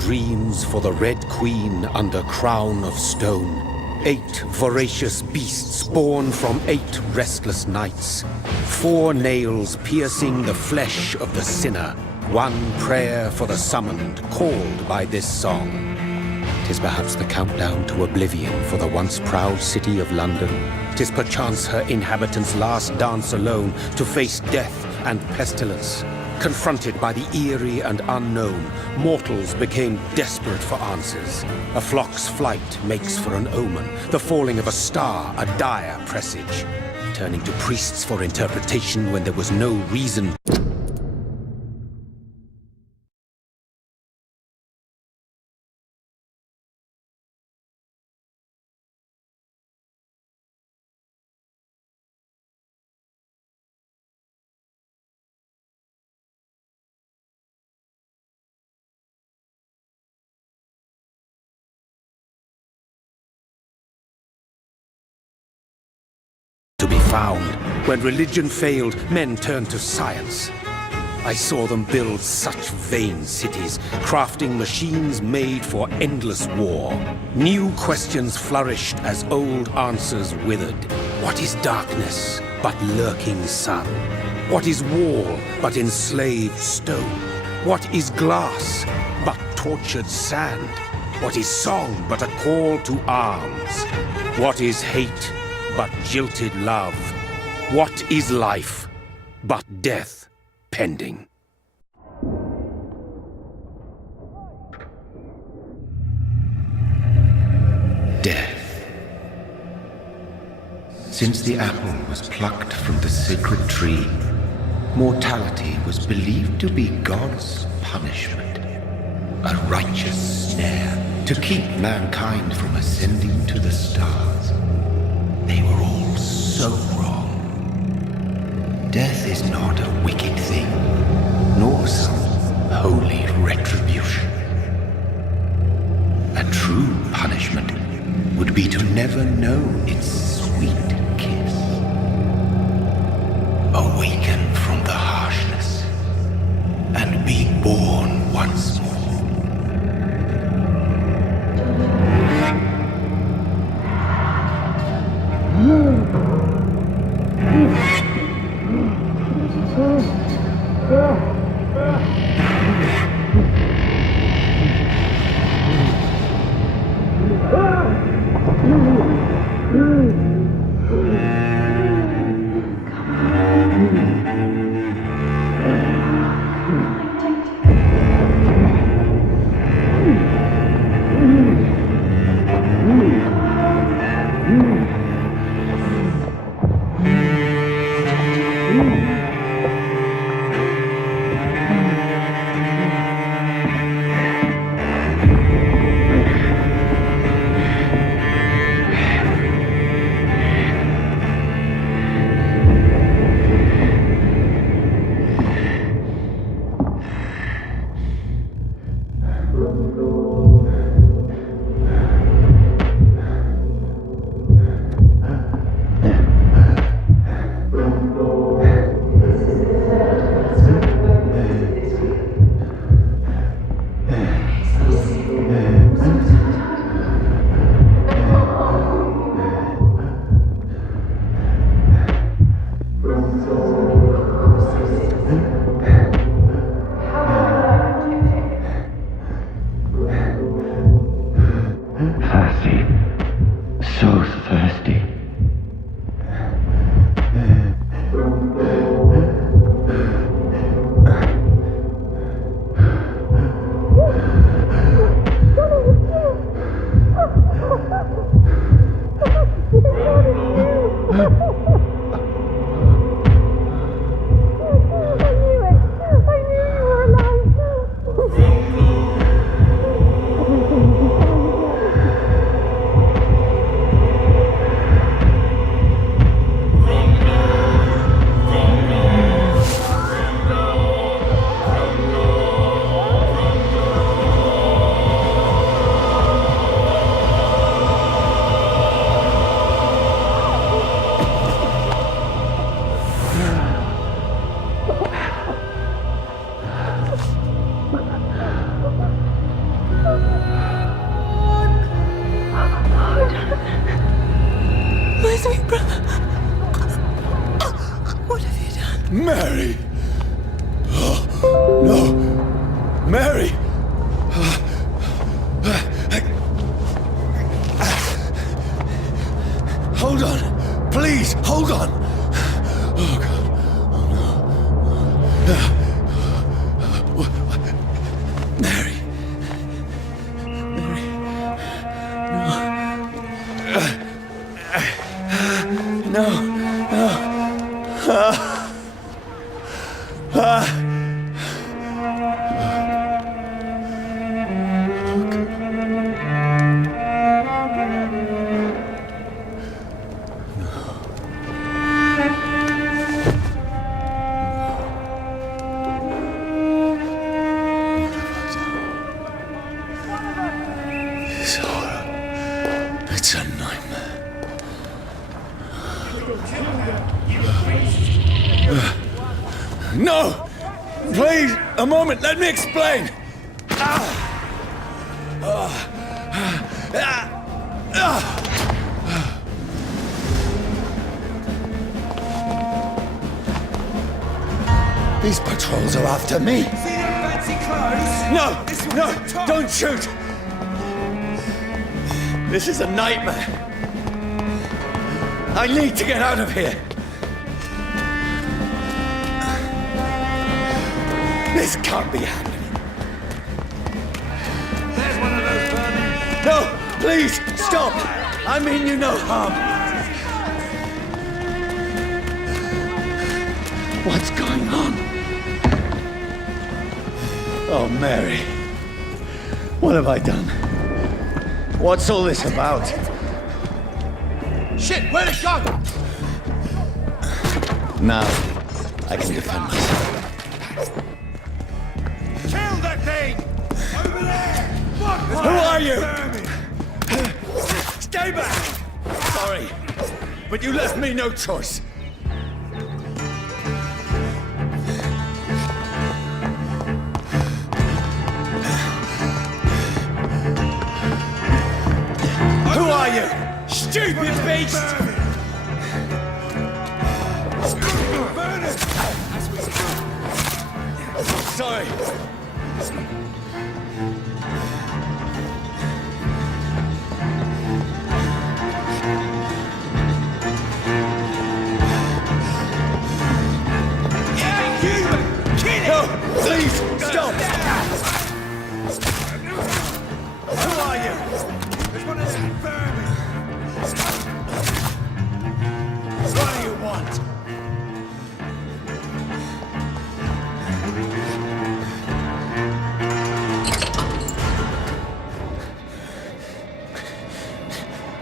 Dreams for the Red Queen under crown of stone. 8 voracious beasts born from 8 restless nights. 4 nails piercing the flesh of the sinner. 1 prayer for the summoned, called by this song. 'Tis perhaps the countdown to oblivion for the once proud city of London. 'Tis perchance her inhabitants' last dance alone to face death and pestilence. Confronted by the eerie and unknown, mortals became desperate for answers. A flock's flight makes for an omen, the falling of a star a dire presage. Turning to priests for interpretation when there was no reason. Found. When religion failed, men turned to science. I saw them build such vain cities, crafting machines made for endless war. New questions flourished as old answers withered. What is darkness but lurking sun? What is wall but enslaved stone? What is glass but tortured sand? What is song but a call to arms? What is hate but jilted love? What is life but death pending? Death. Since the apple was plucked from the sacred tree, mortality was believed to be God's punishment, a righteous snare to keep mankind from ascending to the stars. They were all so wrong. Death is not a wicked thing, nor some holy retribution. A true punishment would be to never know its sweet kiss. Awaken from the harshness and be born once more. Thirsty. So thirsty. My sweet brother. What have you done? Mary! Oh, no! Mary! Hold on! Please, hold on! Oh, God. Oh, no. Mary. Mary. No. No. This horror. It's a nightmare. No! Please, a moment, let me explain! These patrols are after me! See them fancy clothes? No! This was No! the top. Don't shoot! This is a nightmare! I need to get out of here! This can't be happening! There's one of those vermin. No! Please! Stop! I mean you no harm! What's going on? Oh, Mary. What have I done? What's all this about? Shit, where'd it go? Now, I can defend myself. Kill that thing! Over there! Fuck! Who are you? Vermin. Stay back! Sorry, but you left me no choice. Who are you? Stupid beast! Burn it! Sorry. No, please, stop! Who are you? There's one of them vermin. What do you want?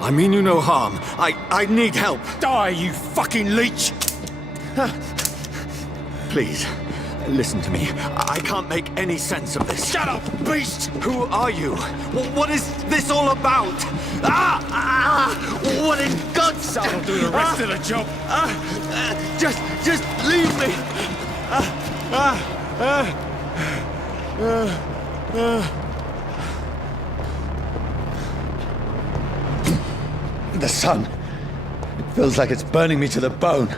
I mean you no harm. I need help. Die, you fucking leech! Please, listen to me. I can't make any sense of this. Shut up, beast! Who are you? What is this all about? What in God's... That'll do the rest of the job. Just leave me. The sun. It feels like it's burning me to the bone.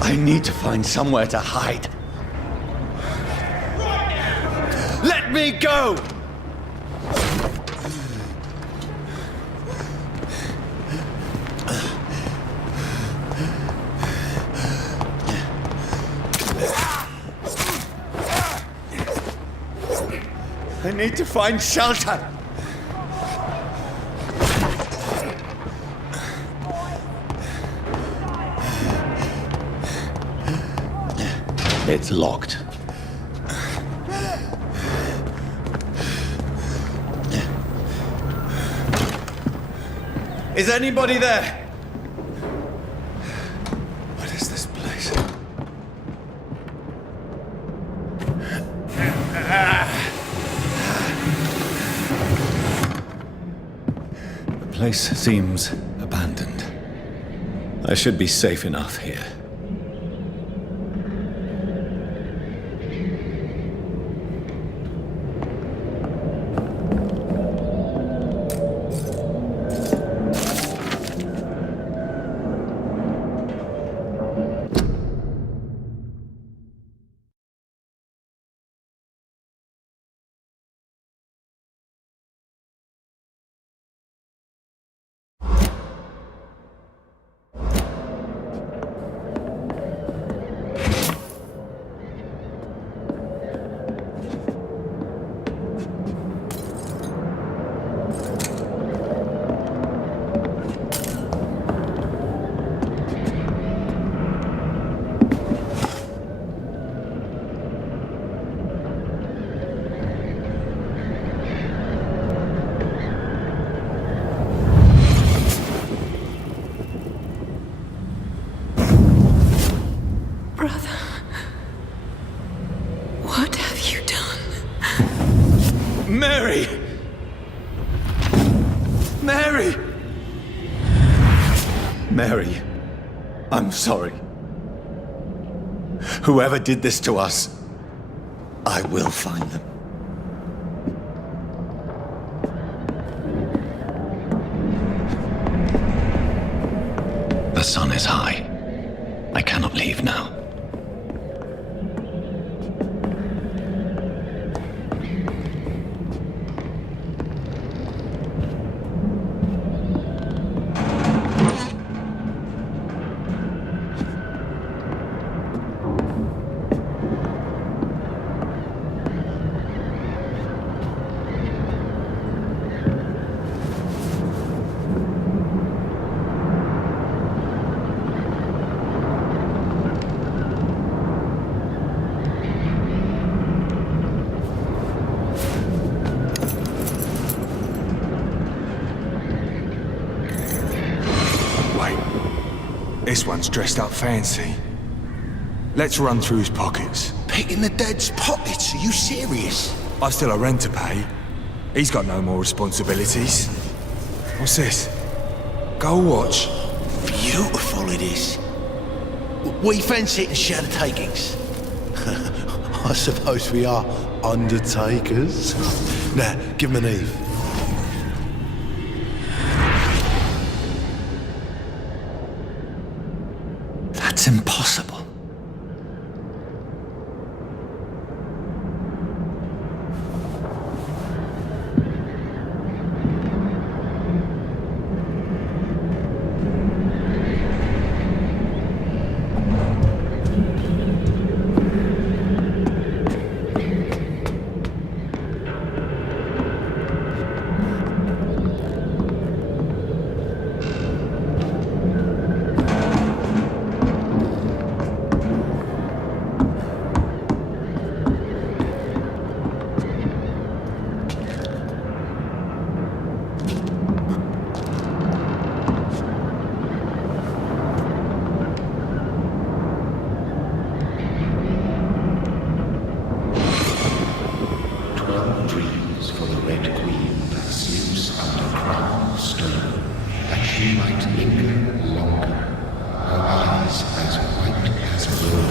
I need to find somewhere to hide. Let me go! I need to find shelter. It's locked. Is anybody there? What is this place? The place seems abandoned. I should be safe enough here. Brother, what have you done? Mary! Mary! Mary, I'm sorry. Whoever did this to us, I will find them. The sun is high. I cannot leave now. This one's dressed up fancy. Let's run through his pockets. Picking the dead's pockets? Are you serious? I've still a rent to pay. He's got no more responsibilities. What's this? Gold watch. Beautiful it is. We fancy it and share the takings. I suppose we are undertakers. Now, give him an Eve. That's impossible.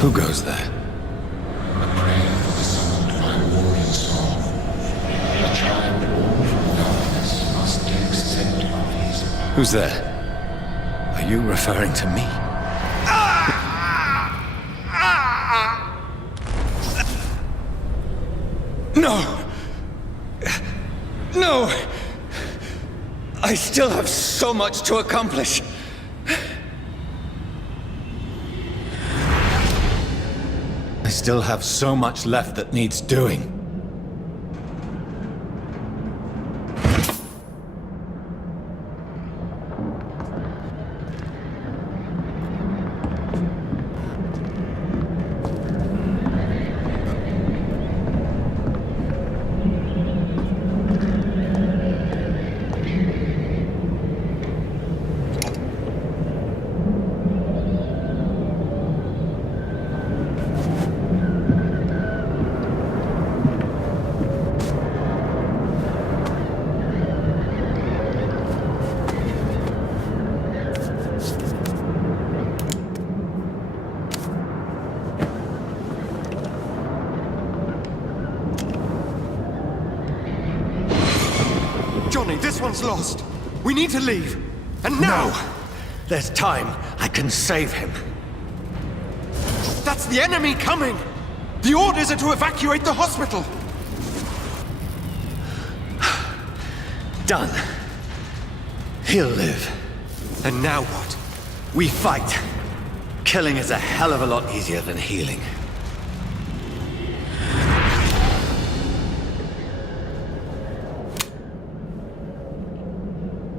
Who goes there? Who's there? Are you referring to me? No! No! I still have so much to accomplish. I still have so much left that needs doing. Johnny, this one's lost. We need to leave. And now! No! There's time. I can save him. That's the enemy coming! The orders are to evacuate the hospital! Done. He'll live. And now what? We fight. Killing is a hell of a lot easier than healing.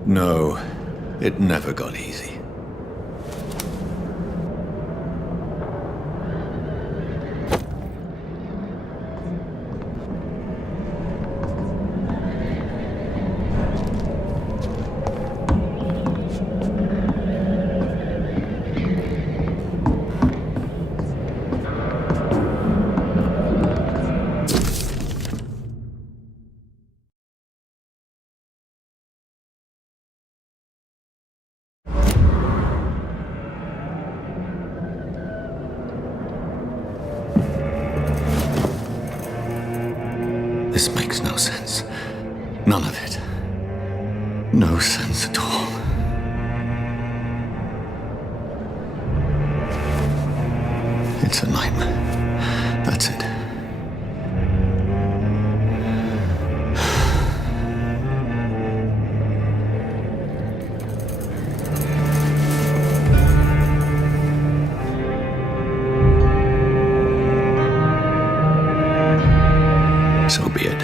No, it never got easy. This makes no sense. None of it. No sense at all. It's a nightmare. That's it. So be it.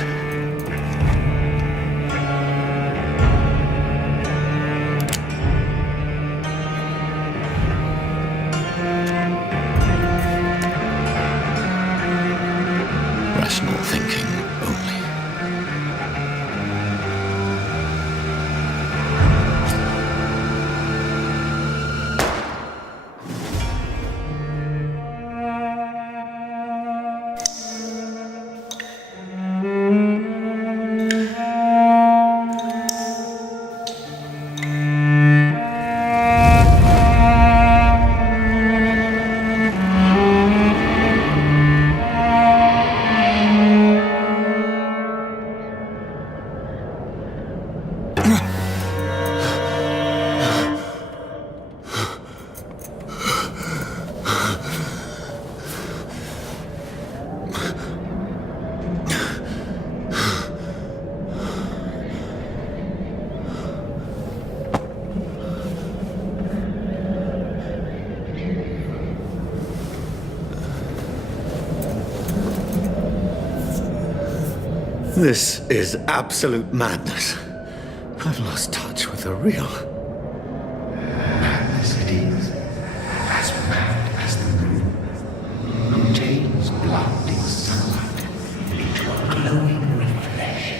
This is absolute madness. I've lost touch with the real. Madness it is. As mad as the moon, who changes blood in sunlight into a glowing reflection.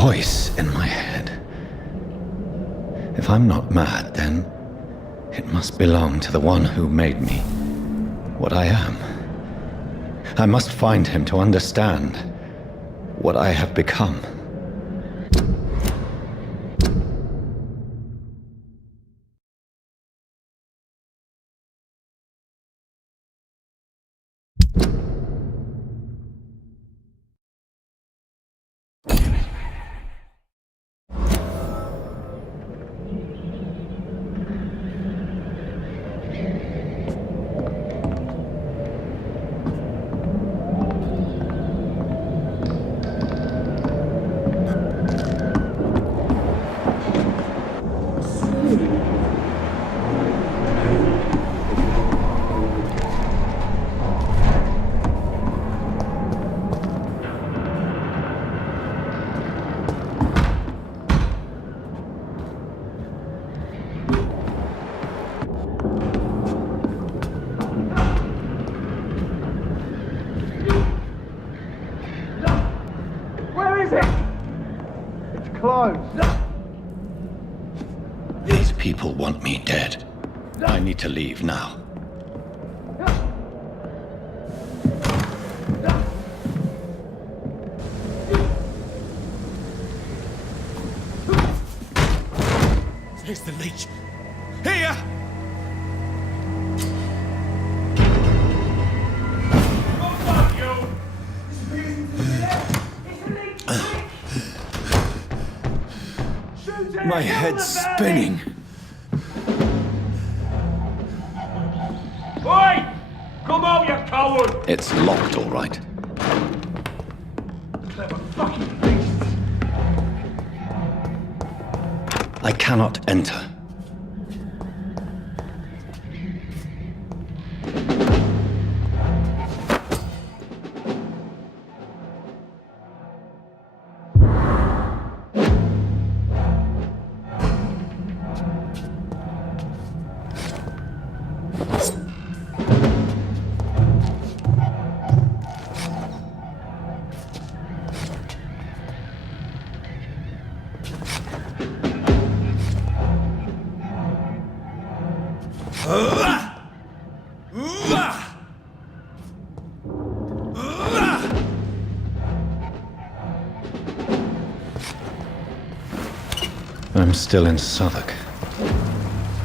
Voice in my head. If I'm not mad, then it must belong to the one who made me what I am. I must find him to understand what I have become. These people want me dead. I need to leave now. Here's the leech. Here! My head's spinning. Oi! Come out, you coward! It's locked, all right. Clever fucking beasts! I cannot enter. I'm still in Southwark.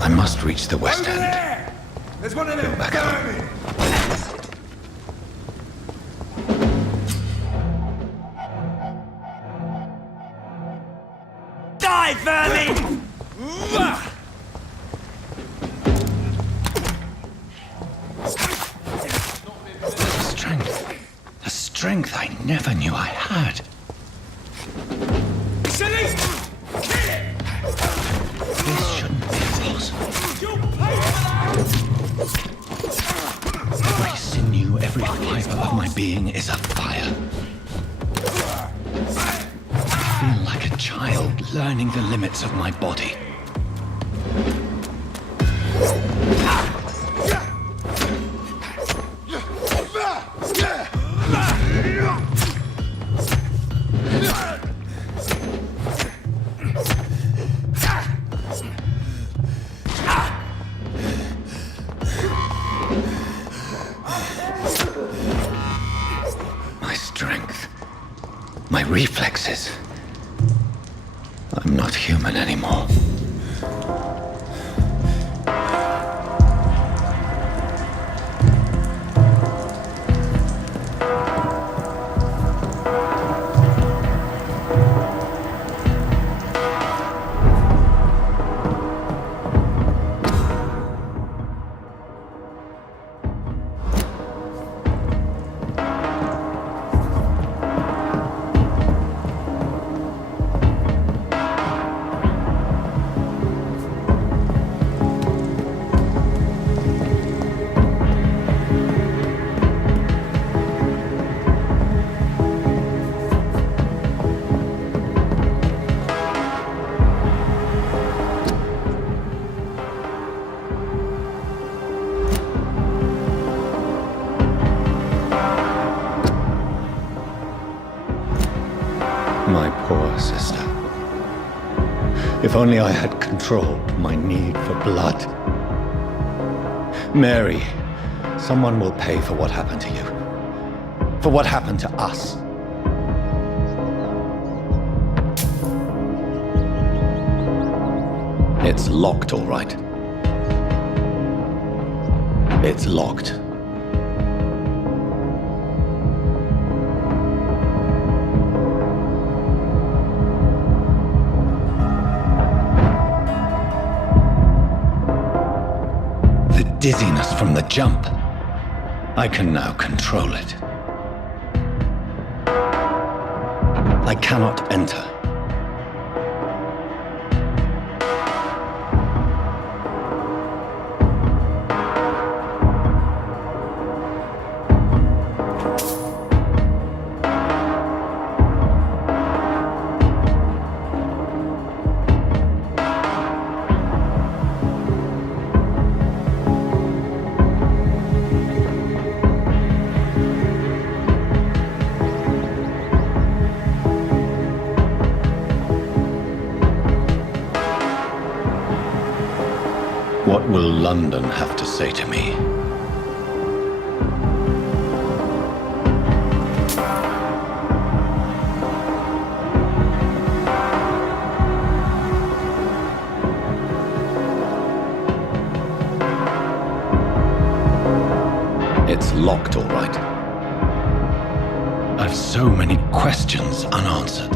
I must reach the West End. There! There's one of them back up. vermin! Die, vermin! The strength I never knew I had. This shouldn't be possible. You pay for that! limits of my body. My strength, my reflexes. I'm not human anymore. My poor sister. If only I had controlled my need for blood. Mary, someone will pay for what happened to you. For what happened to us. It's locked, all right. It's locked. Dizziness from the jump. I can now control it. I cannot enter. What will London have to say to me? It's locked, all right. I've so many questions unanswered.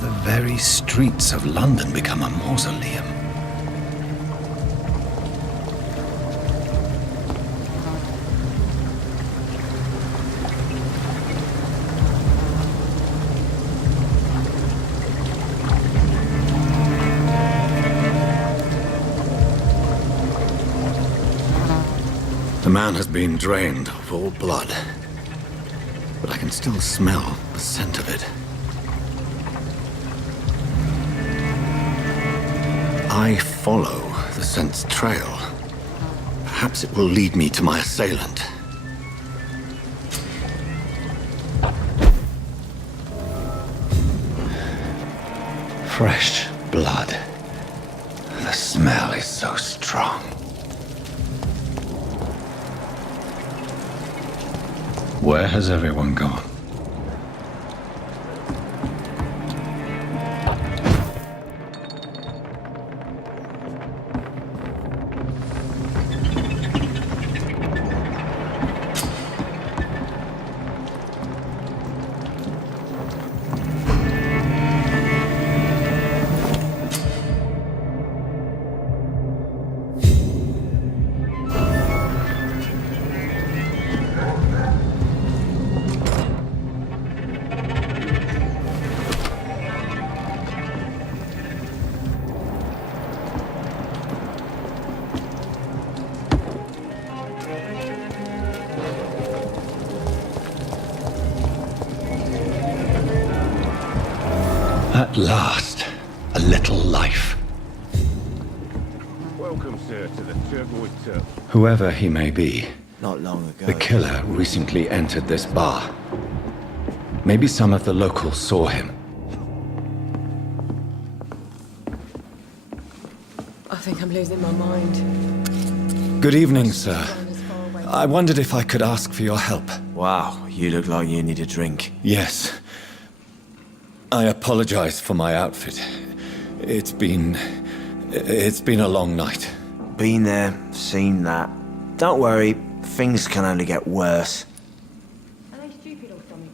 The very streets of London become a mausoleum. The man has been drained of all blood, but I can still smell the scent of it. I follow the scent's trail. Perhaps it will lead me to my assailant. Fresh blood. The smell is so strong. Where has everyone gone? At last, a little life. Welcome, sir, to the Turquoise Turtle. Whoever he may be, Not long ago. the killer recently entered this bar. Maybe some of the locals saw him. I think I'm losing my mind. Good evening, sir. I wondered if I could ask for your help. Wow, you look like you need a drink. Yes. I apologize for my outfit. It's been a long night. Been there, seen that. Don't worry, things can only get worse. Are they stupid or something?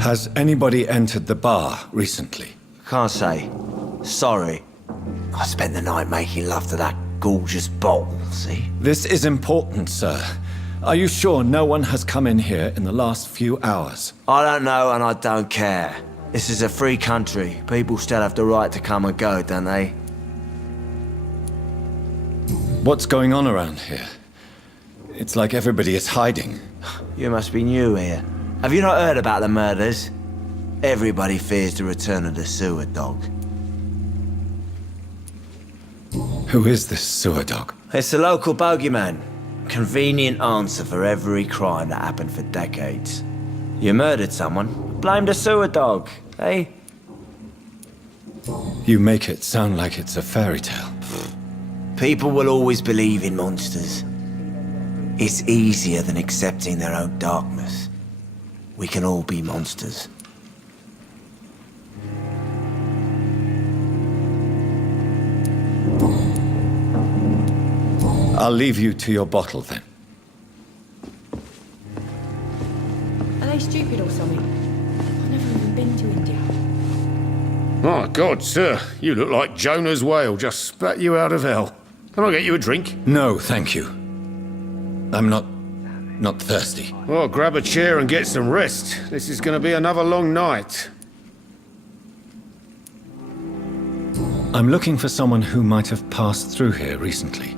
Has anybody entered the bar recently? Can't say. Sorry. I spent the night making love to that gorgeous bottle, see? This is important, sir. Are you sure no one has come in here in the last few hours? I don't know and I don't care. This is a free country. People still have the right to come and go, don't they? What's going on around here? It's like everybody is hiding. You must be new here. Have you not heard about the murders? Everybody fears the return of the sewer dog. Who is this sewer dog? It's the local bogeyman. Convenient answer for every crime that happened for decades. You murdered someone, blame the sewer dog, eh? You make it sound like it's a fairy tale. People will always believe in monsters. It's easier than accepting their own darkness. We can all be monsters. I'll leave you to your bottle then. Are they stupid or something? I've never even been to India. My God, sir, you look like Jonah's whale just spat you out of hell. Can I get you a drink? No, thank you. I'm not thirsty. Well, grab a chair and get some rest. This is going to be another long night. I'm looking for someone who might have passed through here recently.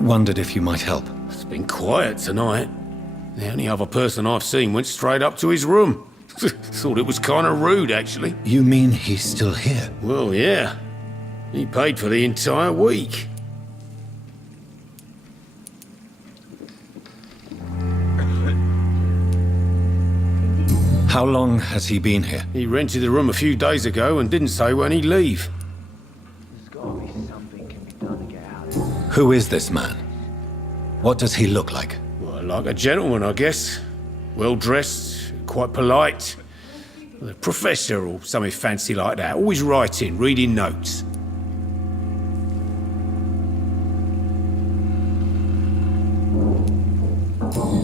Wondered if you might help. It's been quiet tonight. The only other person I've seen went straight up to his room. Thought it was kind of rude, actually. You mean he's still here? Well, yeah. He paid for the entire week. How long has he been here? He rented the room a few days ago and didn't say when he'd leave. There's gotta be something can be done to get out of here. Who is this man? What does he look like? Well, like a gentleman, I guess. Well-dressed, quite polite. A professor or something fancy like that. Always writing, reading notes.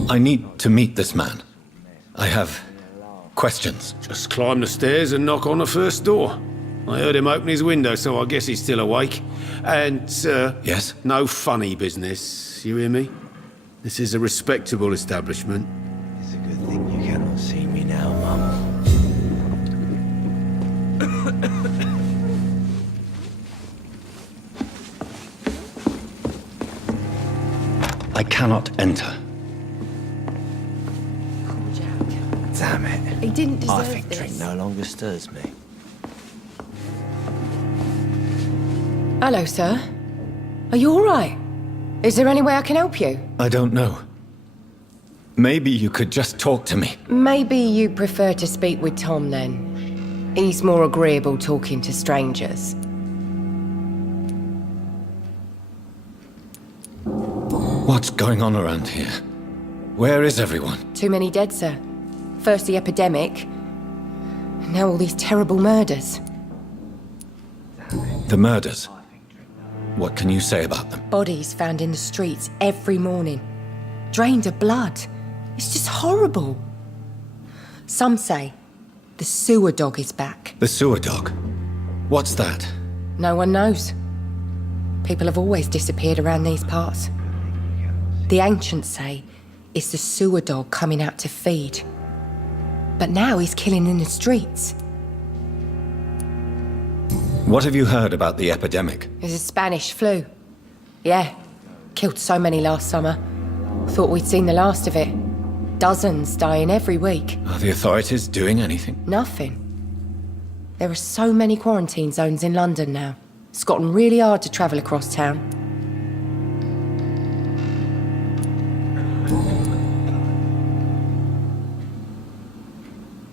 I need to meet this man. I have questions. Just climb the stairs and knock on the first door. I heard him open his window, so I guess he's still awake. And, Yes? no funny business. You hear me? This is a respectable establishment. It's a good thing you cannot see me now, Mum. I cannot enter. Cool, Jack. Damn it. He didn't deserve I think this. drink no longer stirs me. Hello, sir. Are you all right? Is there any way I can help you? I don't know. Maybe you could just talk to me. Maybe you prefer to speak with Tom, then. He's more agreeable talking to strangers. What's going on around here? Where is everyone? Too many dead, sir. First the epidemic, and now all these terrible murders. The murders. What can you say about them? Bodies found in the streets every morning. Drained of blood. It's just horrible. Some say the sewer dog is back. The sewer dog. What's that? No one knows. People have always disappeared around these parts. The ancients say it's the sewer dog coming out to feed. But now he's killing in the streets. What have you heard about the epidemic? It's a Spanish flu. Yeah, killed so many last summer. Thought we'd seen the last of it. Dozens dying every week. Are the authorities doing anything? Nothing. There are so many quarantine zones in London now. It's gotten really hard to travel across town.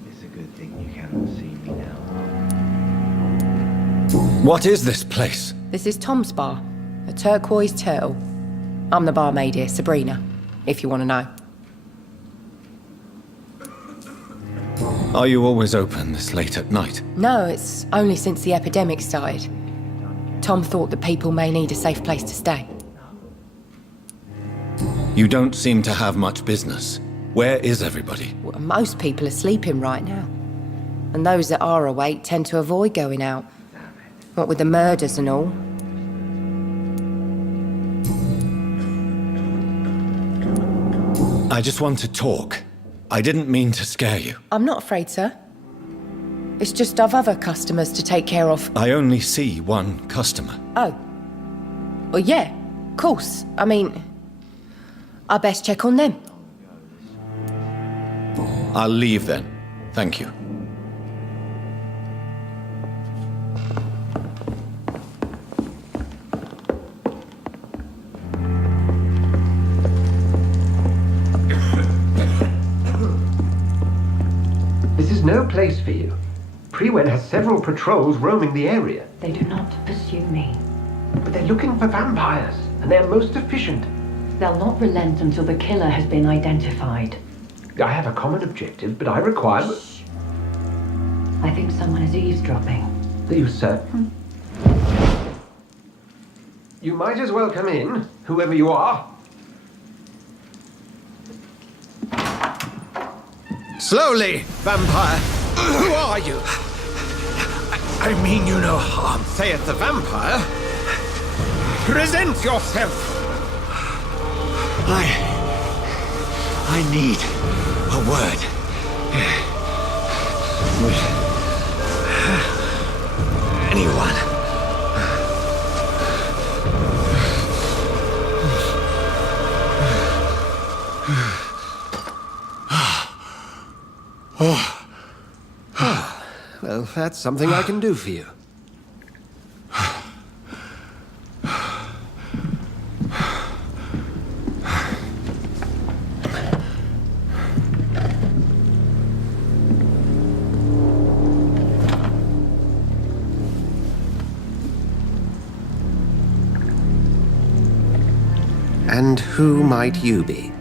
It's a good thing you cannot see me now. What is this place? This is Tom's bar, a turquoise turtle. I'm the barmaid here, Sabrina, if you want to know. Are you always open this late at night? No, it's only since the epidemic started. Tom thought that people may need a safe place to stay. You don't seem to have much business. Where is everybody? Well, most people are sleeping right now. And those that are awake tend to avoid going out. What with the murders and all. I just want to talk. I didn't mean to scare you. I'm not afraid, sir. It's just I've other customers to take care of. I only see one customer. Oh. Well, yeah, of course. I mean, I best check on them. I'll leave then. Thank you. This is no place for you. Prewen has several patrols roaming the area. They do not pursue me. But they're looking for vampires, and they're most efficient. They'll not relent until the killer has been identified. I have a common objective, but I require... Shh. I think someone is eavesdropping. Are you certain? You might as well come in, whoever you are. Slowly, vampire! Who are you? I mean you no harm. Saith the vampire. Present yourself! I need a word. Anyone. Well, that's something I can do for you. And who might you be?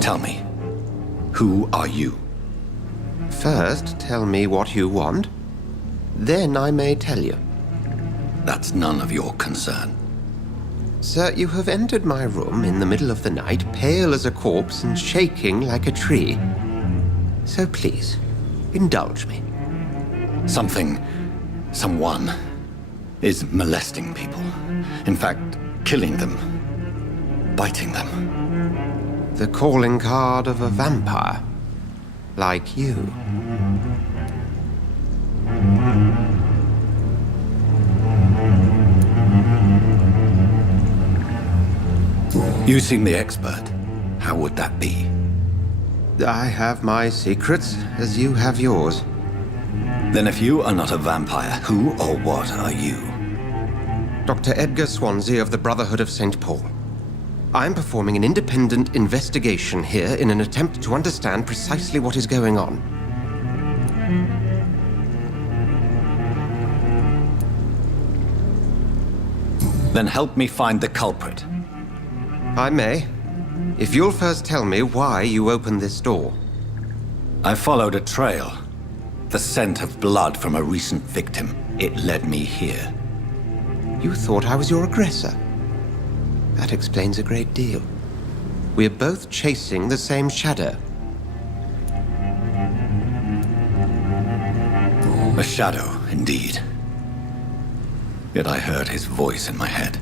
Tell me, who are you? First, tell me what you want. Then I may tell you. That's none of your concern. Sir, you have entered my room in the middle of the night, pale as a corpse and shaking like a tree. So please, indulge me. Someone is molesting people. In fact, killing them. Biting them. The calling card of a vampire. Like you. You seem the expert. How would that be? I have my secrets, as you have yours. Then if you are not a vampire, who or what are you? Dr. Edgar Swansea of the Brotherhood of St. Paul. I'm performing an independent investigation here in an attempt to understand precisely what is going on. Then help me find the culprit. I may, if you'll first tell me why you opened this door. I followed a trail. The scent of blood from a recent victim. It led me here. You thought I was your aggressor. That explains a great deal. We're both chasing the same shadow. A shadow, indeed. Yet I heard his voice in my head.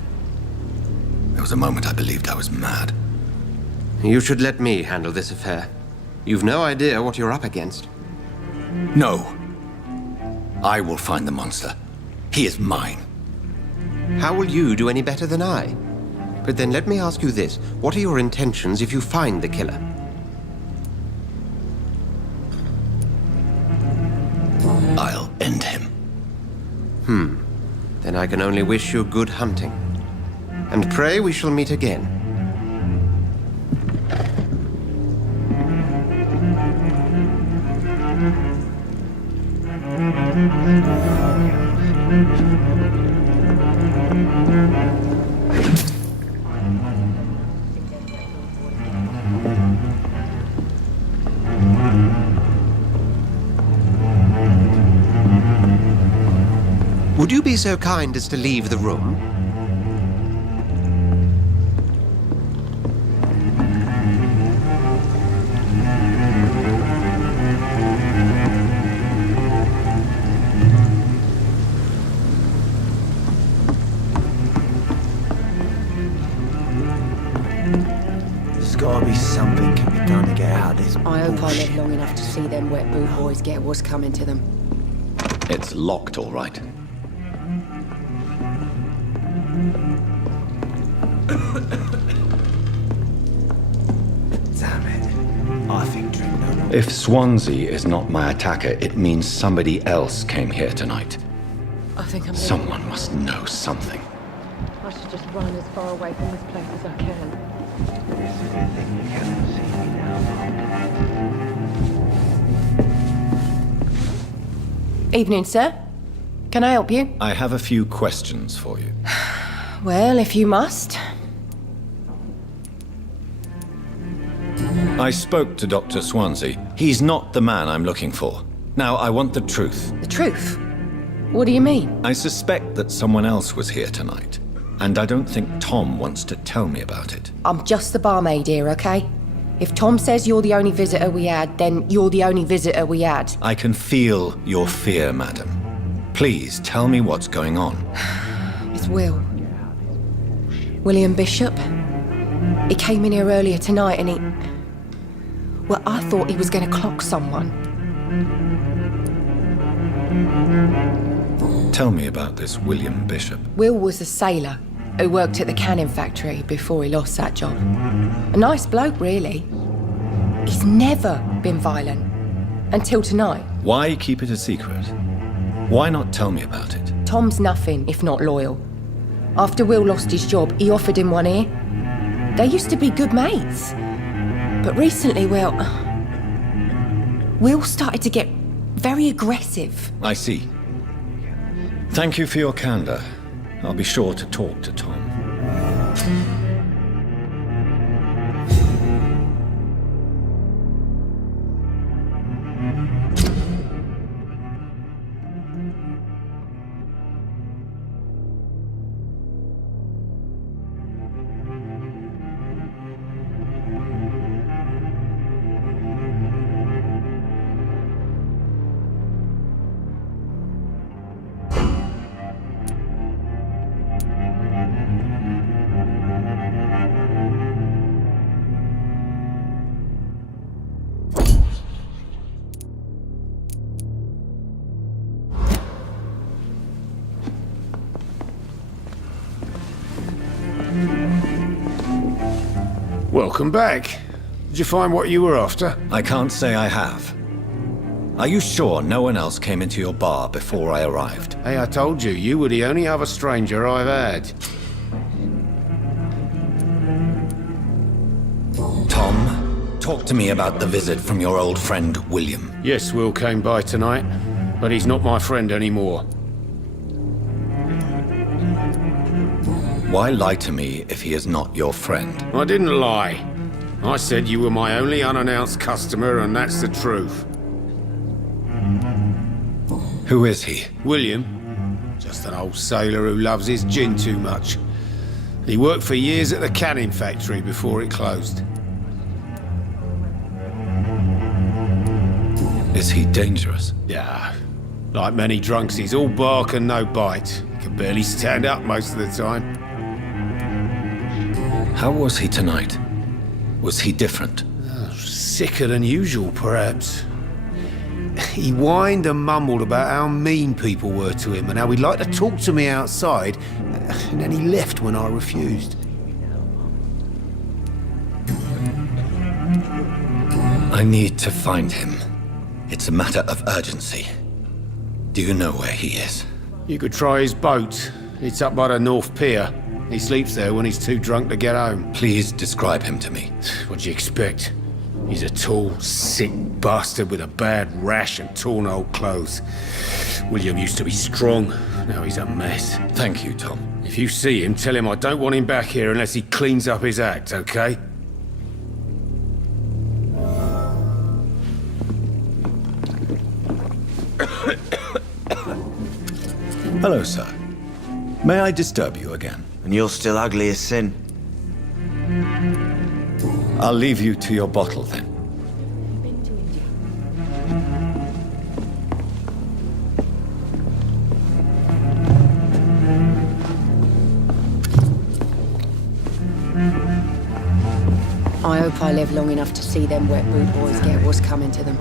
There was a moment I believed I was mad. You should let me handle this affair. You've no idea what you're up against. No. I will find the monster. He is mine. How will you do any better than I? But then let me ask you this. What are your intentions if you find the killer? I'll end him. Then I can only wish you good hunting. And pray we shall meet again. Would you be so kind as to leave the room? There's gotta be something can be done to get out of this I hope I bullshit. live long enough to see them wet boot boys get what's coming to them. It's locked, all right. Damn it. I think drink no more. If Swansea is not my attacker, it means somebody else came here tonight. I think I'm Someone must know something. I should just run as far away from this place as I can. Evening, sir. Can I help you? I have a few questions for you. Well, if you must. I spoke to Dr. Swansea. He's not the man I'm looking for. Now, I want the truth. The truth? What do you mean? I suspect that someone else was here tonight, and I don't think Tom wants to tell me about it. I'm just the barmaid here, okay? If Tom says you're the only visitor we had, then you're the only visitor we had. I can feel your fear, madam. Please tell me what's going on. It's Will. William Bishop. He came in here earlier tonight and he... Well, I thought he was going to clock someone. Tell me about this William Bishop. Will was a sailor who worked at the canning factory before he lost that job. A nice bloke, really. He's never been violent. Until tonight. Why keep it a secret? Why not tell me about it? Tom's nothing if not loyal. After Will lost his job, he offered him one ear. They used to be good mates. But recently, well... Will started to get very aggressive. I see. Thank you for your candor. I'll be sure to talk to Tom. Welcome back. Did you find what you were after? I can't say I have. Are you sure no one else came into your bar before I arrived? Hey, I told you were the only other stranger I've had. Tom, talk to me about the visit from your old friend, William. Yes, Will came by tonight, but he's not my friend anymore. Why lie to me if he is not your friend? I didn't lie. I said you were my only unannounced customer, and that's the truth. Who is he? William. Just an old sailor who loves his gin too much. He worked for years at the canning factory before it closed. Is he dangerous? Yeah. Like many drunks, he's all bark and no bite. He can barely stand up most of the time. How was he tonight? Was he different? Sicker than usual, perhaps. He whined and mumbled about how mean people were to him and how he'd like to talk to me outside, and then he left when I refused. I need to find him. It's a matter of urgency. Do you know where he is? You could try his boat. It's up by the North Pier. He sleeps there when he's too drunk to get home. Please describe him to me. What do you expect? He's a tall, sick bastard with a bad rash and torn old clothes. William used to be strong. Now he's a mess. Thank you, Tom. If you see him, tell him I don't want him back here unless he cleans up his act, okay? Hello, sir. May I disturb you again? And you're still ugly as sin. I'll leave you to your bottle, then. I hope I live long enough to see them wet boot boys get what's coming to them.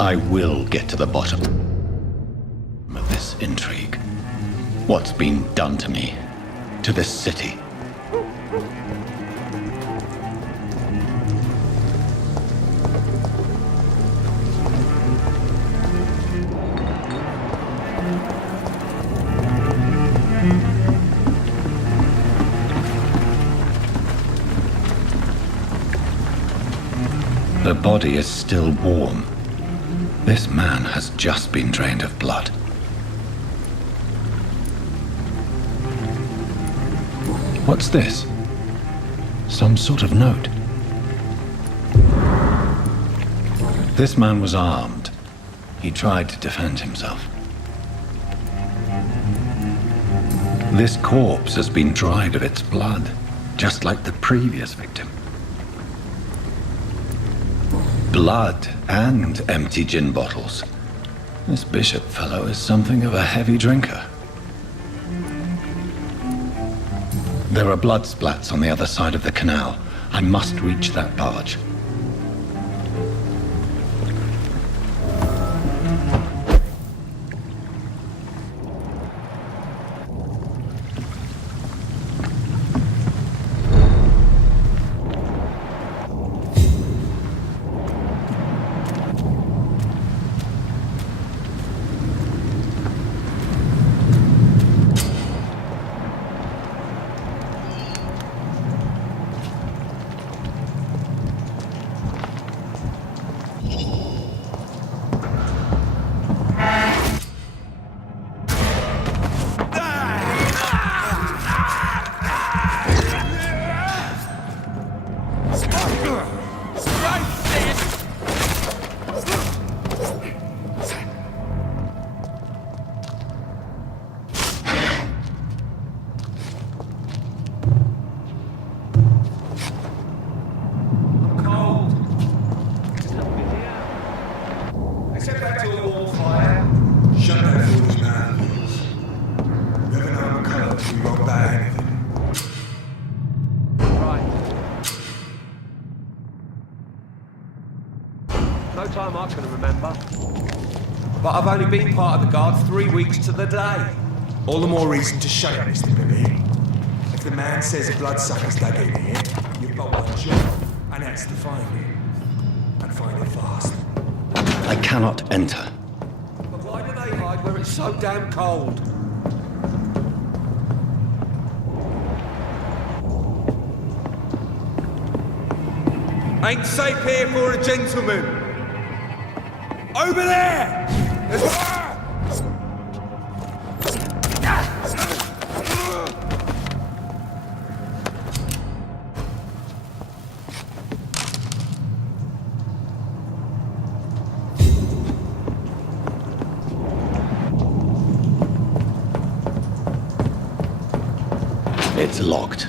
I will get to the bottom of this intrigue. What's been done to me, to this city? The body is still warm. This man has just been drained of blood. What's this? Some sort of note. This man was armed. He tried to defend himself. This corpse has been dried of its blood, just like the previous victim. Blood and empty gin bottles. This bishop fellow is something of a heavy drinker. There are blood splats on the other side of the canal. I must reach that barge. No time I can remember. But I've only been part of the guard 3 weeks to the day. All the more reason to shut up, Mr. Billy. If the man says a bloodsucker's dug in here, you've got one job, and that's to find it. And find it fast. I cannot enter. But why do they hide where it's so damn cold? Ain't safe here for a gentleman. Over there! It's locked.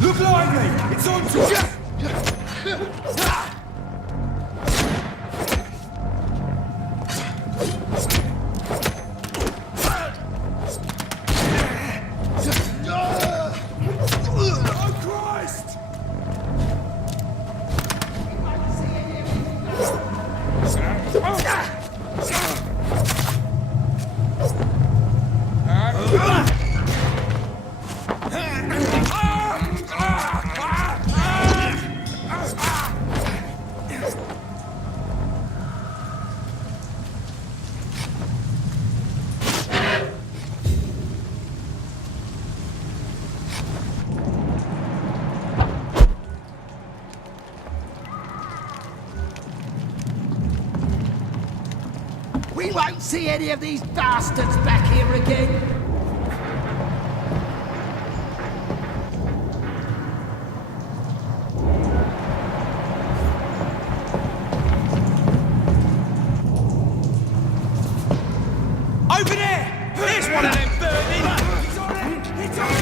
Look lively! It's on to us! Oh, Christ! We won't see any of these bastards back here again. Over there! There's one of them burning! He's on it! He's on it!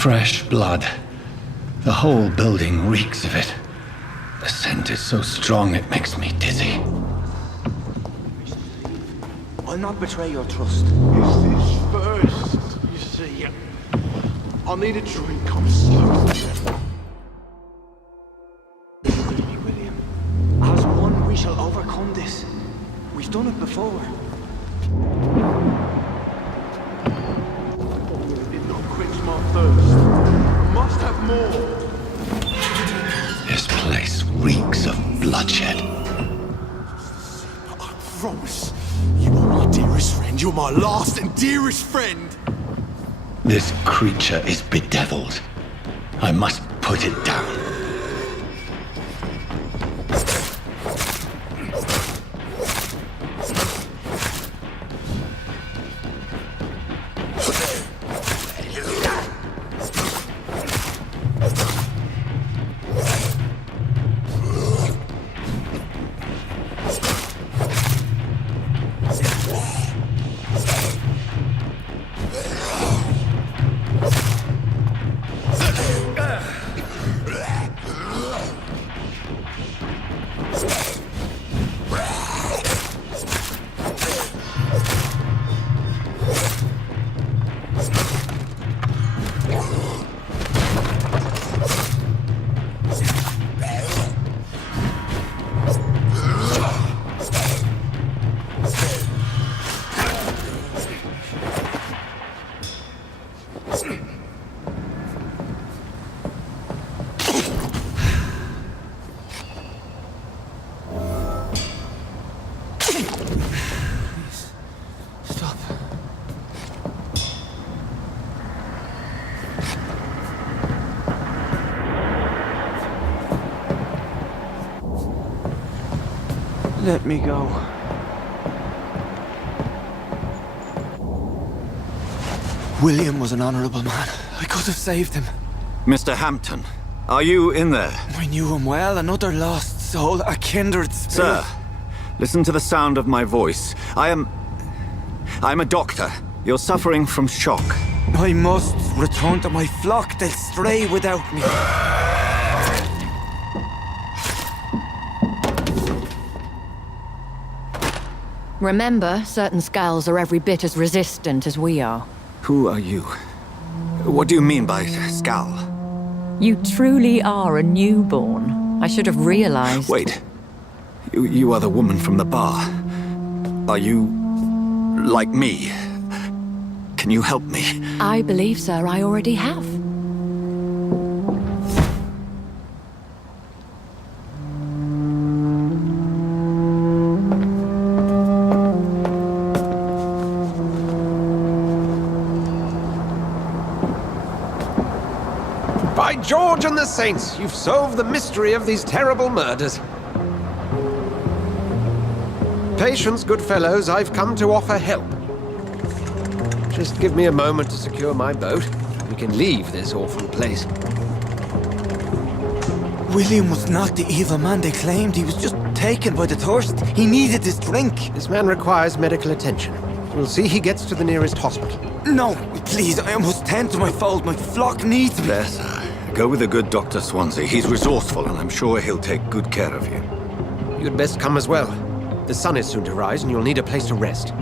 Fresh blood. The whole building reeks of it. The scent is so strong it makes me dizzy. I'll not betray your trust. Is this first, you see? I'll need a drink, I'm slow. William. As one, we shall overcome this. We've done it before. Did not quench my thirst. I must have more. This place reeks of bloodshed. I promise. You are my dearest friend. You're my last and dearest friend. This creature is bedeviled. I must put it down. Let me go. William was an honorable man. I could have saved him. Mr. Hampton, are you in there? I knew him well, another lost soul, a kindred spirit. Sir, listen to the sound of my voice. I'm a doctor. You're suffering from shock. I must return to my flock. They'll stray without me. Remember, certain skulls are every bit as resistant as we are. Who are you? What do you mean by Skal? You truly are a newborn. I should have realized. Wait. You are the woman from the bar. Are you... like me? Can you help me? I believe, sir, I already have. By George and the Saints, you've solved the mystery of these terrible murders. Patience, good fellows, I've come to offer help. Just give me a moment to secure my boat. We can leave this awful place. William was not the evil man they claimed. He was just taken by the thirst. He needed this drink. This man requires medical attention. We'll see he gets to the nearest hospital. No, please, I must tend to my fold. My flock needs me. There, sir. Go with the good Dr. Swansea. He's resourceful, and I'm sure he'll take good care of you. You'd best come as well. The sun is soon to rise, and you'll need a place to rest.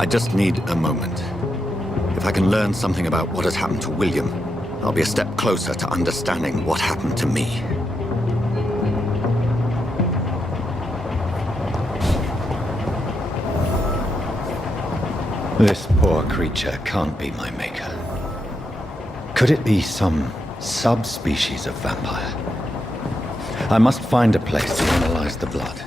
I just need a moment. If I can learn something about what has happened to William, I'll be a step closer to understanding what happened to me. This poor creature can't be my maker. Could it be some subspecies of vampire? I must find a place to analyze the blood.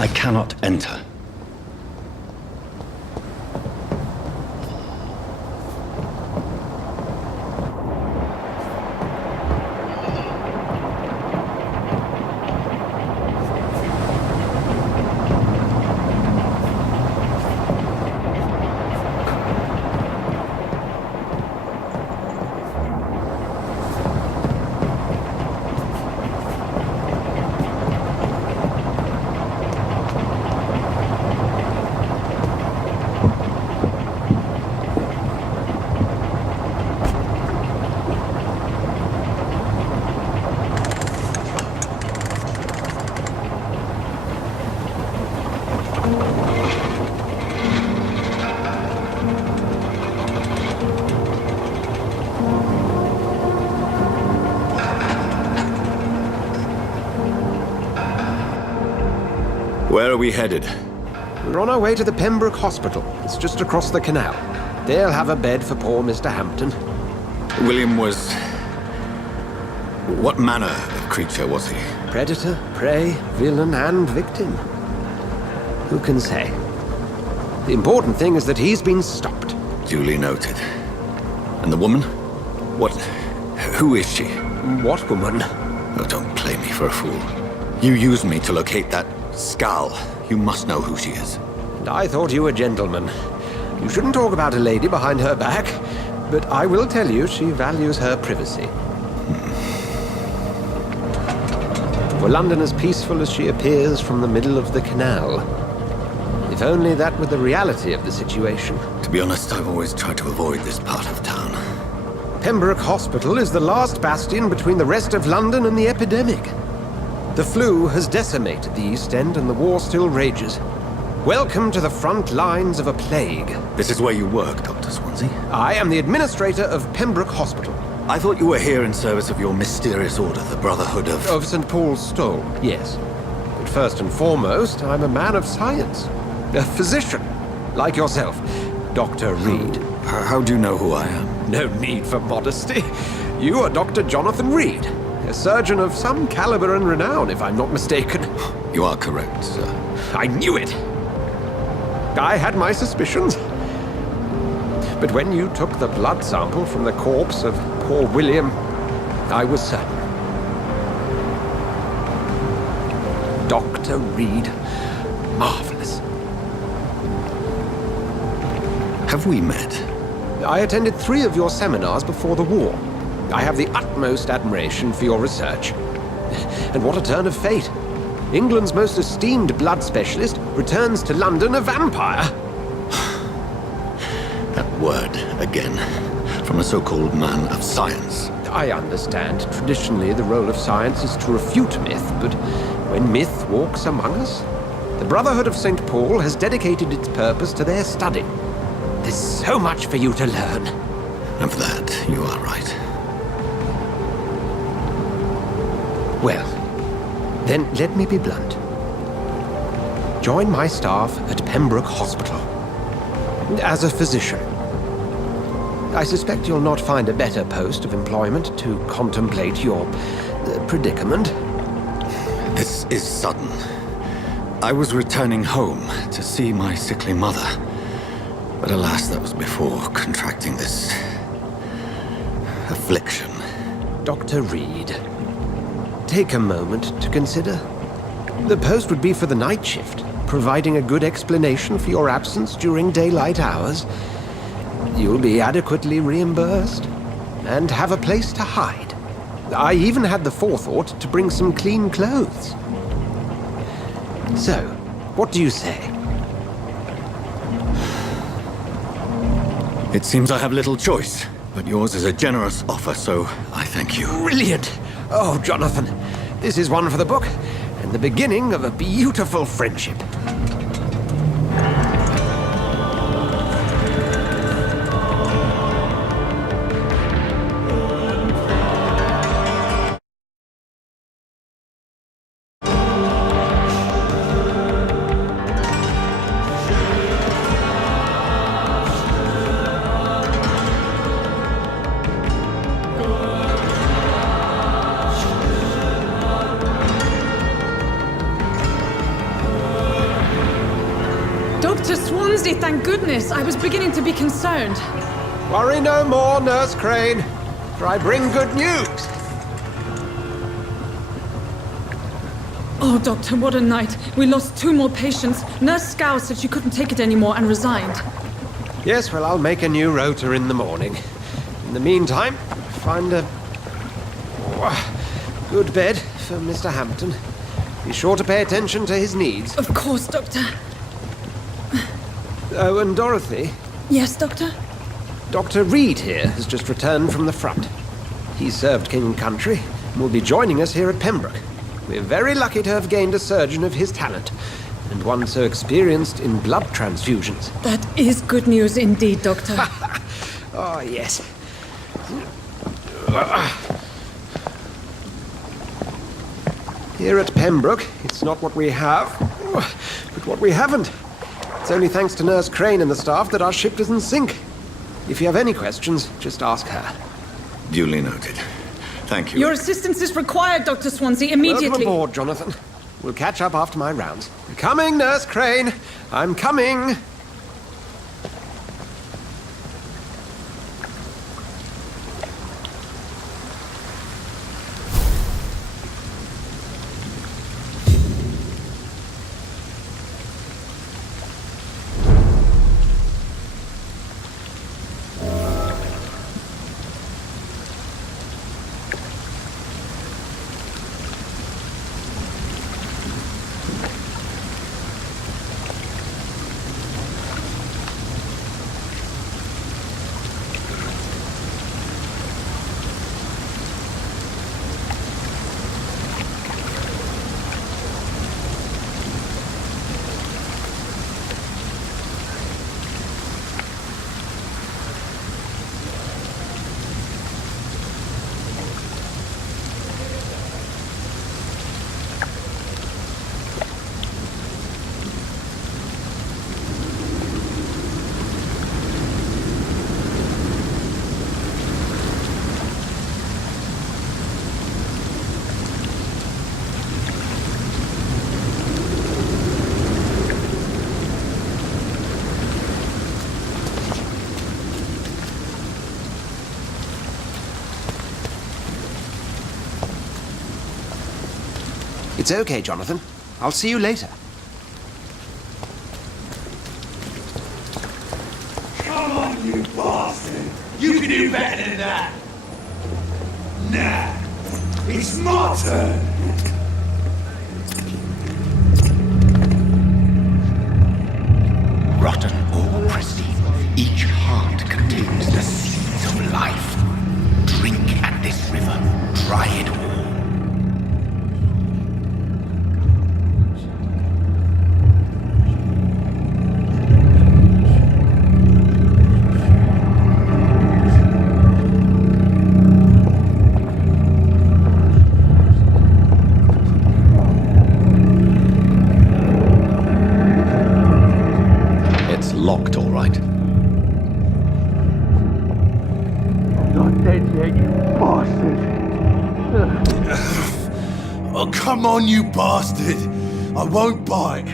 I cannot enter. Where are we headed? We're on our way to the Pembroke Hospital. It's just across the canal. They'll have a bed for poor Mr. Hampton. William was... what manner of creature was he? Predator, prey, villain, and victim. Who can say? The important thing is that he's been stopped. Duly noted. And the woman? What... who is she? What woman? Oh, don't play me for a fool. You used me to locate that Skal. You must know who she is. And I thought you a gentleman. You shouldn't talk about a lady behind her back, but I will tell you she values her privacy. Were London as peaceful as she appears from the middle of the canal? If only that were the reality of the situation. To be honest, I've always tried to avoid this part of town. Pembroke Hospital is the last bastion between the rest of London and the epidemic. The flu has decimated the East End and the war still rages. Welcome to the front lines of a plague. This is where you work, Dr. Swansea? I am the administrator of Pembroke Hospital. I thought you were here in service of your mysterious order, the Brotherhood of... Of St. Paul's Stole, yes. But first and foremost, I'm a man of science. A physician, like yourself, Dr. Reed. How do you know who I am? No need for modesty. You are Dr. Jonathan Reed, a surgeon of some caliber and renown, if I'm not mistaken. You are correct, sir. I knew it! I had my suspicions. But when you took the blood sample from the corpse of poor William, I was certain. Dr. Reed, marvelous. Have we met? I attended 3 of your seminars before the war. I have the utmost admiration for your research. And what a turn of fate. England's most esteemed blood specialist returns to London a vampire. That word, again, from a so-called man of science. I understand. Traditionally, the role of science is to refute myth, but when myth walks among us, the Brotherhood of St. Paul has dedicated its purpose to their study. There's so much for you to learn. Of that, you are right. Well, then let me be blunt. Join my staff at Pembroke Hospital. As a physician. I suspect you'll not find a better post of employment to contemplate your predicament. This is sudden. I was returning home to see my sickly mother. But alas, that was before contracting this affliction. Dr. Reed, take a moment to consider. The post would be for the night shift, providing a good explanation for your absence during daylight hours. You'll be adequately reimbursed and have a place to hide. I even had the forethought to bring some clean clothes. So, what do you say? It seems I have little choice, but yours is a generous offer, so I thank you. Brilliant! Oh, Jonathan, this is one for the book, and the beginning of a beautiful friendship. Dr. Swansea, thank goodness. I was beginning to be concerned. Worry no more, Nurse Crane, for I bring good news. Oh, Doctor, what a night. We lost 2 more patients. Nurse Scow said she couldn't take it anymore and resigned. Yes, well, I'll make a new rota in the morning. In the meantime, find a good bed for Mr. Hampton. Be sure to pay attention to his needs. Of course, Doctor. Oh, and Dorothy? Yes, Doctor? Dr. Reed here has just returned from the front. He served King and Country and will be joining us here at Pembroke. We're very lucky to have gained a surgeon of his talent, and one so experienced in blood transfusions. That is good news indeed, Doctor. Oh, yes. Here at Pembroke, it's not what we have, but what we haven't. It's only thanks to Nurse Crane and the staff that our ship doesn't sink. If you have any questions, just ask her. Duly noted. Thank you. Your assistance is required, Dr. Swansea, immediately. Welcome aboard, Jonathan. We'll catch up after my rounds. Coming, Nurse Crane. I'm coming. It's okay, Jonathan. I'll see you later. Come on, you bastard! You can do better than that! Nah, it's my turn! Rotten or pristine, each heart contains the seeds of life. Drink at this river, try it all. It's locked, all right. I'm not dead yet, you bastard! Oh, come on, you bastard! I won't bite!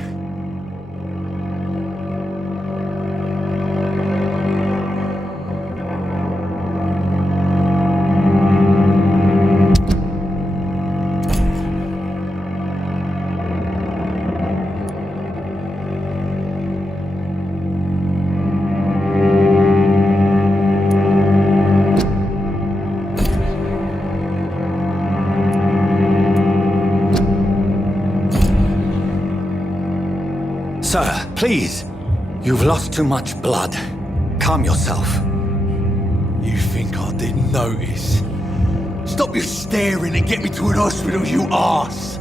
Sir, please. You've lost too much blood. Calm yourself. You think I didn't notice? Stop your staring and get me to an hospital, you arse!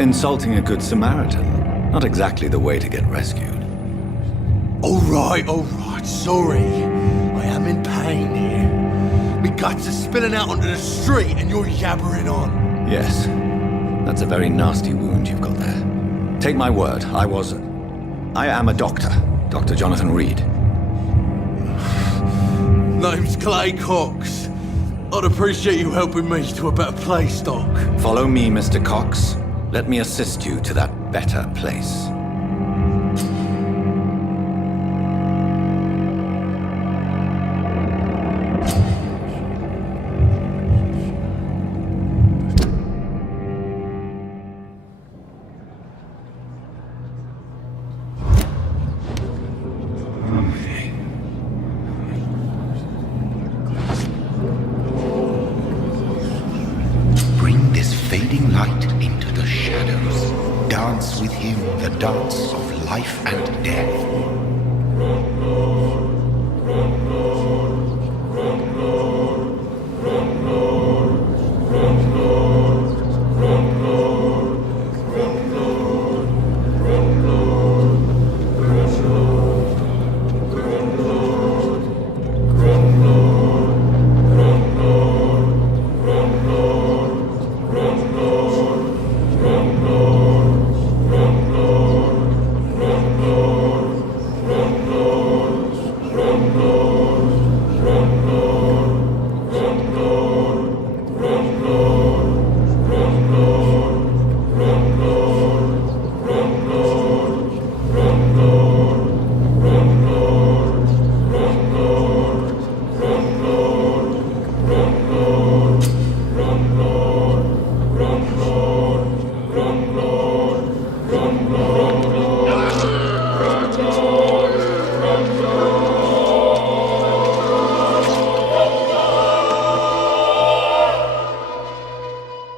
Insulting a good Samaritan. Not exactly the way to get rescued. Alright, sorry. I am in pain here. Me guts are spilling out onto the street and you're yabbering on. Yes. That's a very nasty wound you've got there. Take my word, I am a doctor. Dr. Jonathan Reed. Name's Clay Cox. I'd appreciate you helping me to a better place, Doc. Follow me, Mr. Cox. Let me assist you to that better place. Bring this fading light into the shadows. Dance with him the dance of life and death.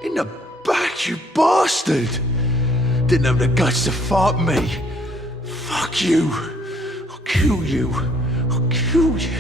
In the back, you bastard! Didn't have the guts to fight me. Fuck you. I'll kill you. I'll kill you.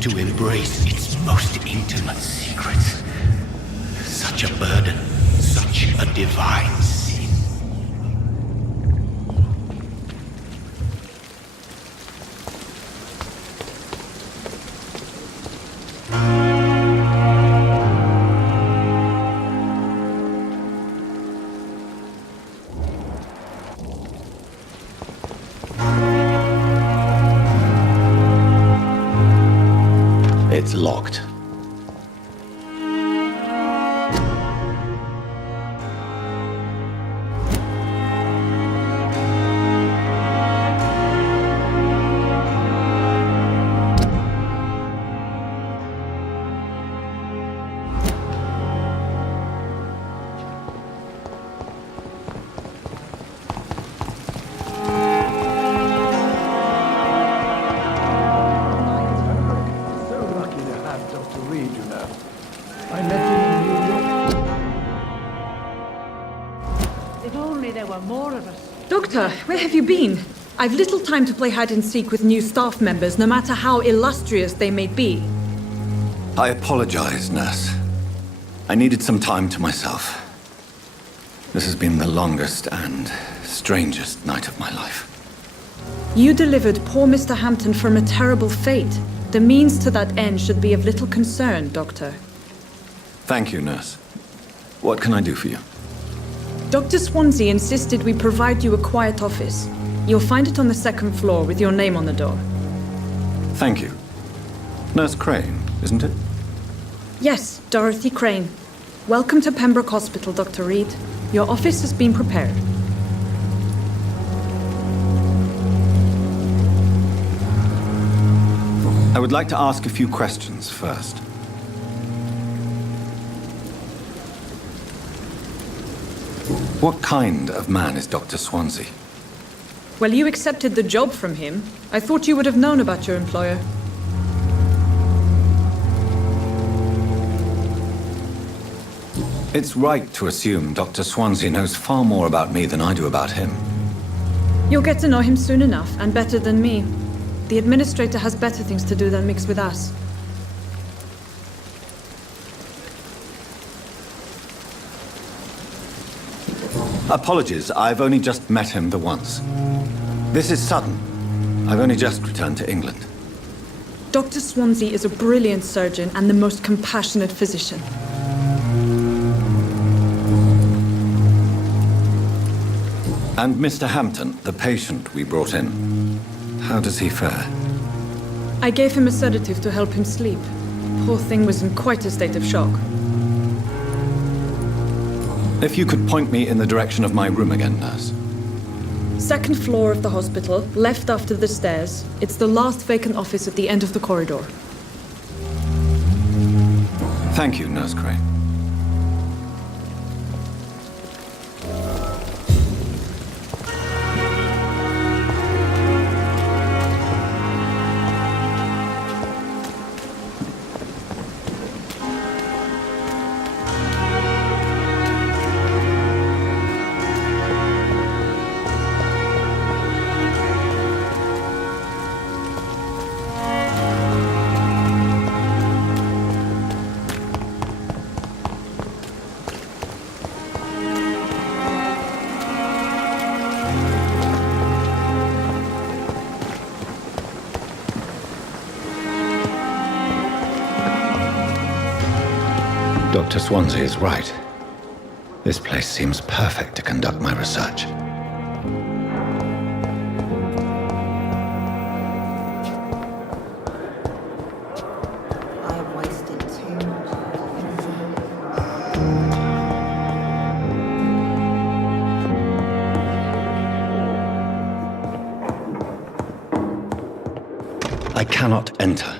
To embrace its most intimate secrets. Such a burden, such a divine sin. It's locked. Doctor, where have you been? I've little time to play hide and seek with new staff members, no matter how illustrious they may be. I apologize, nurse. I needed some time to myself. This has been the longest and strangest night of my life. You delivered poor Mr. Hampton from a terrible fate. The means to that end should be of little concern, Doctor. Thank you, nurse. What can I do for you? Dr. Swansea insisted we provide you a quiet office. You'll find it on the second floor with your name on the door. Thank you. Nurse Crane, isn't it? Yes, Dorothy Crane. Welcome to Pembroke Hospital, Dr. Reed. Your office has been prepared. I would like to ask a few questions first. What kind of man is Dr. Swansea? Well, you accepted the job from him. I thought you would have known about your employer. It's right to assume Dr. Swansea knows far more about me than I do about him. You'll get to know him soon enough, and better than me. The administrator has better things to do than mix with us. Apologies, I've only just met him the once. This is sudden. I've only just returned to England. Dr. Swansea is a brilliant surgeon and the most compassionate physician. And Mr. Hampton, the patient we brought in, how does he fare? I gave him a sedative to help him sleep. Poor thing was in quite a state of shock. If you could point me in the direction of my room again, nurse. Second floor of the hospital, left after the stairs. It's the last vacant office at the end of the corridor. Thank you, Nurse Crane. Dr. Swansea is right. This place seems perfect to conduct my research. I cannot enter.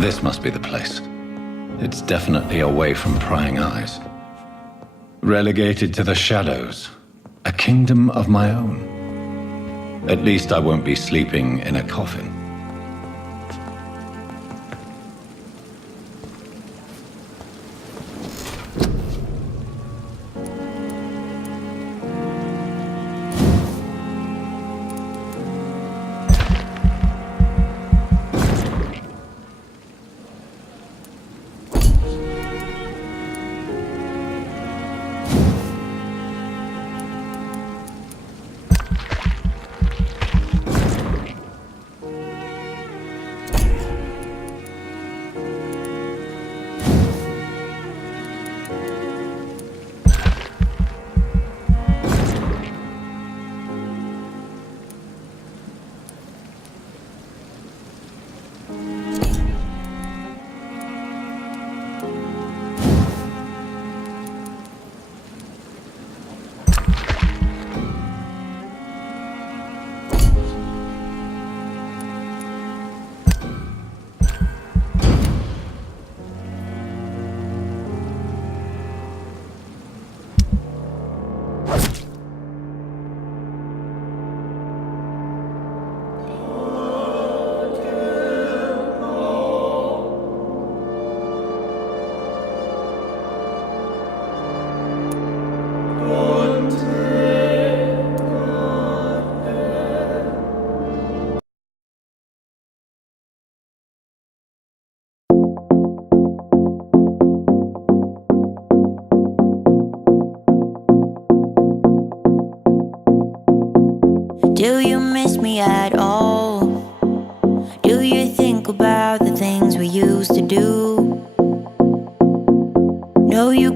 This must be the place. It's definitely away from prying eyes. Relegated to the shadows. A kingdom of my own. At least I won't be sleeping in a coffin.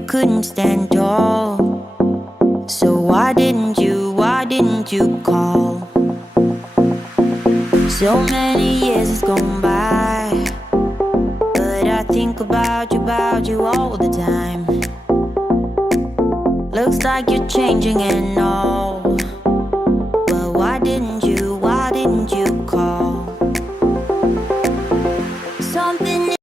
couldn't stand tall. So why didn't you call? So many years has gone by, but I think about you all the time. Looks like you're changing and all.